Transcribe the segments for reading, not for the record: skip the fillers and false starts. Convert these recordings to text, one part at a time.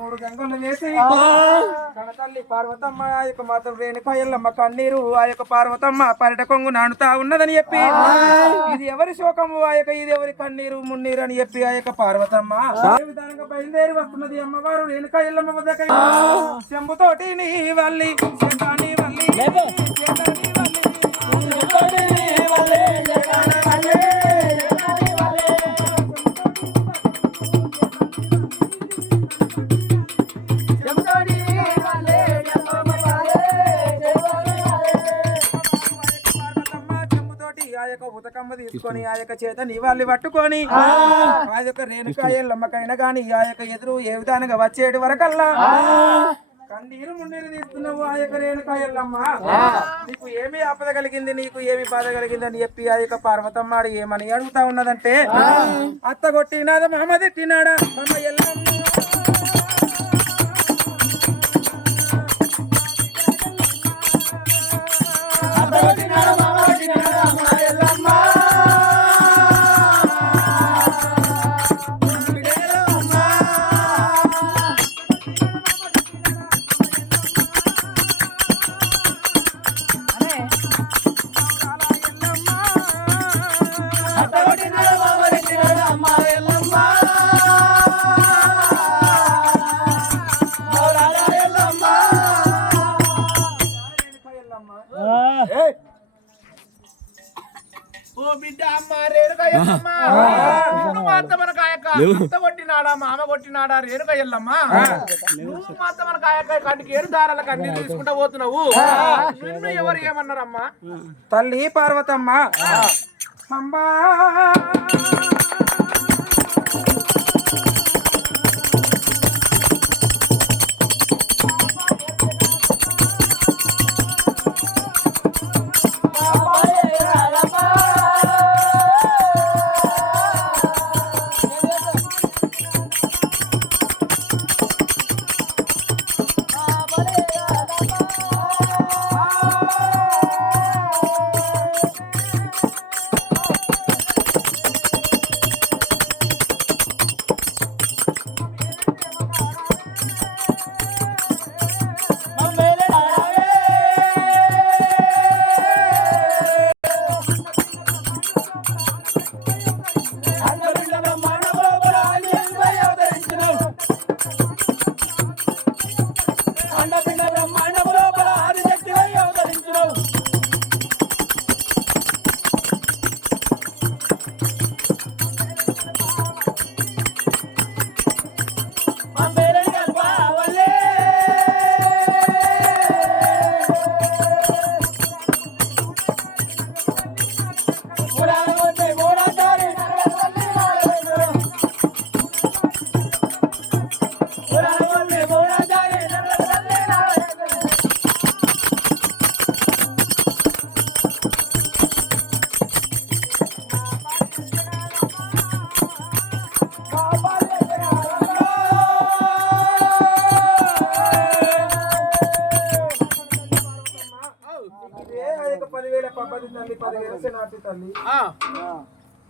మూడు గంగలు వేసి కనతల్లి పార్వతమ్మ ఆ యొక్క మాత రేణుక ఎల్లమ్మ కన్నీరు ఆ యొక్క పార్వతమ్మ పరిట కొంగు నానుతా ఉన్నదని చెప్పి ఇది ఎవరి శోకము ఆ యొక్క ఇది ఎవరి కన్నీరు మున్నీరు అని చెప్పి ఆ యొక్క పార్వతమ్మ విధానంగా బయలుదేరి వస్తున్నది అమ్మవారు రేణుక ఎల్లమ్మ వద్దకై చెంబుతోటి నీ వల్లి చేతాని వల్లి ఉతకమ్మ తీసుకొని ఆ యొక్క చేత నీవాళ్ళు పట్టుకొని ఆ యొక్క రేణుకాయ లమ్మకైనా గాని ఆ యొక్క ఎదురు ఏ విధానంగా వచ్చేటి వరకల్లా కన్నీరు మున్నీరు తీస్తున్నావు ఆ యొక్క రేణుకాయల్లమ్మ నీకు ఏమి ఆపద కలిగింది నీకు ఏమి బాధ కలిగింది అని చెప్పి ఆ యొక్క పార్వతమ్మ ఏమని అడుగుతా ఉన్నదంటే అత్త కొట్టినాదా మామ తిట్టినాడా అమ్మ ఎల్లమ్మ కొట్టినాడా మామ కొట్టినాడా రేణుక ఎల్లమ్మ నువ్వు మాత్రం మన కాయక కంటికి ఏడు దారాల కన్నీ తీసుకుంటా పోతున్నావు నిన్ను ఎవరు ఏమన్నారమ్మా తల్లి పార్వతమ్మ అమ్మా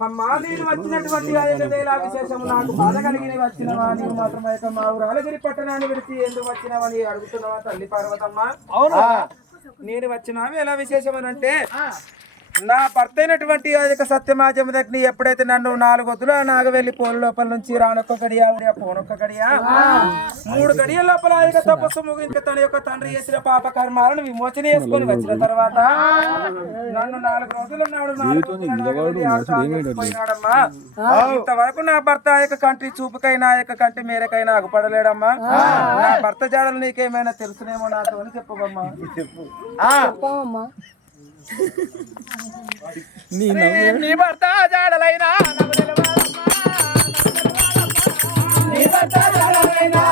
అమ్మా నేను వచ్చినటువంటి వేళ విశేషము నాకు బాధ కలిగిన వచ్చినవా నీవు మాత్రం మా ఊరు అలగిరి పట్టణాన్ని విడిచి ఎందుకు వచ్చినావని అడుగుతున్నావా తల్లి పార్వతమ్మ అవును నేను వచ్చిన వేళ విశేషం అని అంటే నా భర్త అయినటువంటి ఆ యొక్క సత్యమాజం దగ్గర ఎప్పుడైతే నన్ను 4 వద్దులు నాగవెల్లి పోలు లోపల నుంచి రానొక్క గడియా పోనొక్క గడియా 3 గడియల లోపల ఆ యొక్క తపస్సు ముగించి తన యొక్క తండ్రి చేసిన పాప కర్మాలను విమోచన చేసుకొని వచ్చిన తర్వాత నన్ను 4 రోజులు పోయినాడమ్మా ఇంతవరకు నా భర్త ఆ యొక్క కంటి చూపుకైనా ఆ యొక్క కంటి మేరకైనా అగుపడలేడమ్మా నా భర్త జాడలు నీకేమైనా తెలుసునేమో నాతో అని చెప్పమ్మా చెప్పు నీ భర్త జాడలైనా నీ భర్త జాడలైనా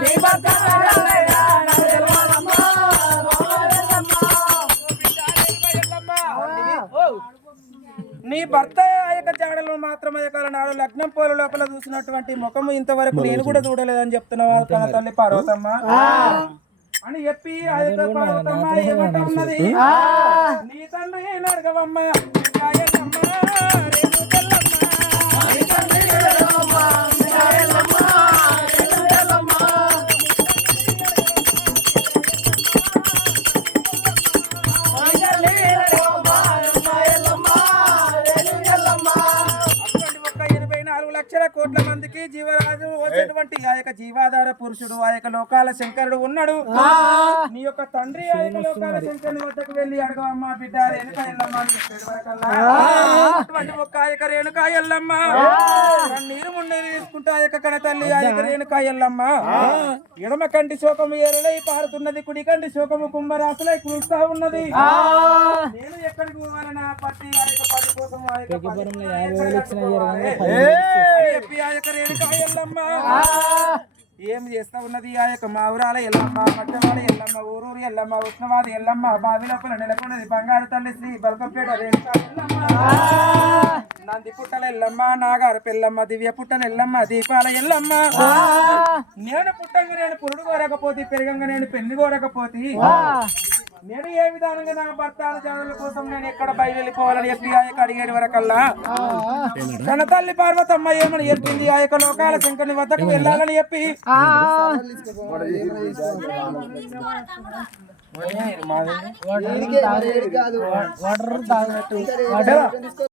నీ భర్త భర్త ఆ యొక్క జాడలో మాత్రమే నాడు లగ్నం పోల లోపల చూసినటువంటి ముఖము ఇంతవరకు నేను కూడా చూడలేదని చెప్తున్నావా కన్న తల్లి పార్వతమ్మ అని చెప్పి ఆ యొక్క పార్వతమ్మ ఏమంటా ఉన్నది నీ తండ్రి నరగవమ్మ రాయలమ్మ, రేణుకల్లమ్మ. లక్షల కోట్ల మందికి జీవరాజు వచ్చేటువంటి ఆ యొక్క జీవాధార పురుషుడు ఆ యొక్క లోకాల శంకరుడు ఉన్నాడు. నీ యొక్క తండ్రి ఆ యొక్క లోకాల శంకరుని వద్దకు వెళ్ళి అడగమ్మా బిడ్డ రేణుక ఎల్లమ్మ అని చెప్పేడు వరకల్లా అటువంటి ఒక్క ఆ యొక్క రేణుక ఎల్లమ్మ నీరు ముండే తీసుకుంటా ఆ యొక్క కణ తల్లి ఆ యొక్క రేణుక ఎల్లమ్మ ఎడమ కంటి శోకము ఏరులై పారుతున్నది, కుడి కంటి శోకము కుంభరాశులై కురుస్తా ఉన్నది. నేను ఎక్కడికి పోవాలన్నా పట్టి ఆ యొక్క పట్టి కోసం ఆ యొక్క ఏం చేస్తా ఉన్నది ఆ యొక్క మావురాల ఎల్లమ్మ, పట్టవాడ ఎల్లమ్మ, ఊరూరు ఎల్లమ్మ, ఉష్ణవాది ఎల్లమ్మ, బావి లోపల నెలకొన్నది బంగారు తల్లి శ్రీ బల్కంపేట రేణుక ఎల్లమ్మ, నంది పుట్టల ఎల్లమ్మ, నాగారు పెల్లమ్మ, దివ్య పుట్టల ఎల్లమ్మ, దీపాల ఎల్లమ్మ. నేను పుట్టంగా నేను పురుడు కోరకపోతే, పెరగంగా నేను పెళ్లి కోరకపోతే, నేను ఏ విధానంగా నా భర్త జానుల కోసం నేను ఎక్కడ బయలు వెళ్ళిపోవాలని చెప్పి ఆ యొక్క అడిగేది వరకల్లా కన్న తల్లి పార్వతమ్మ ఏమని చెప్పింది ఆ యొక్క లోకాల శంకరుని వద్దకు వెళ్ళాలని చెప్పి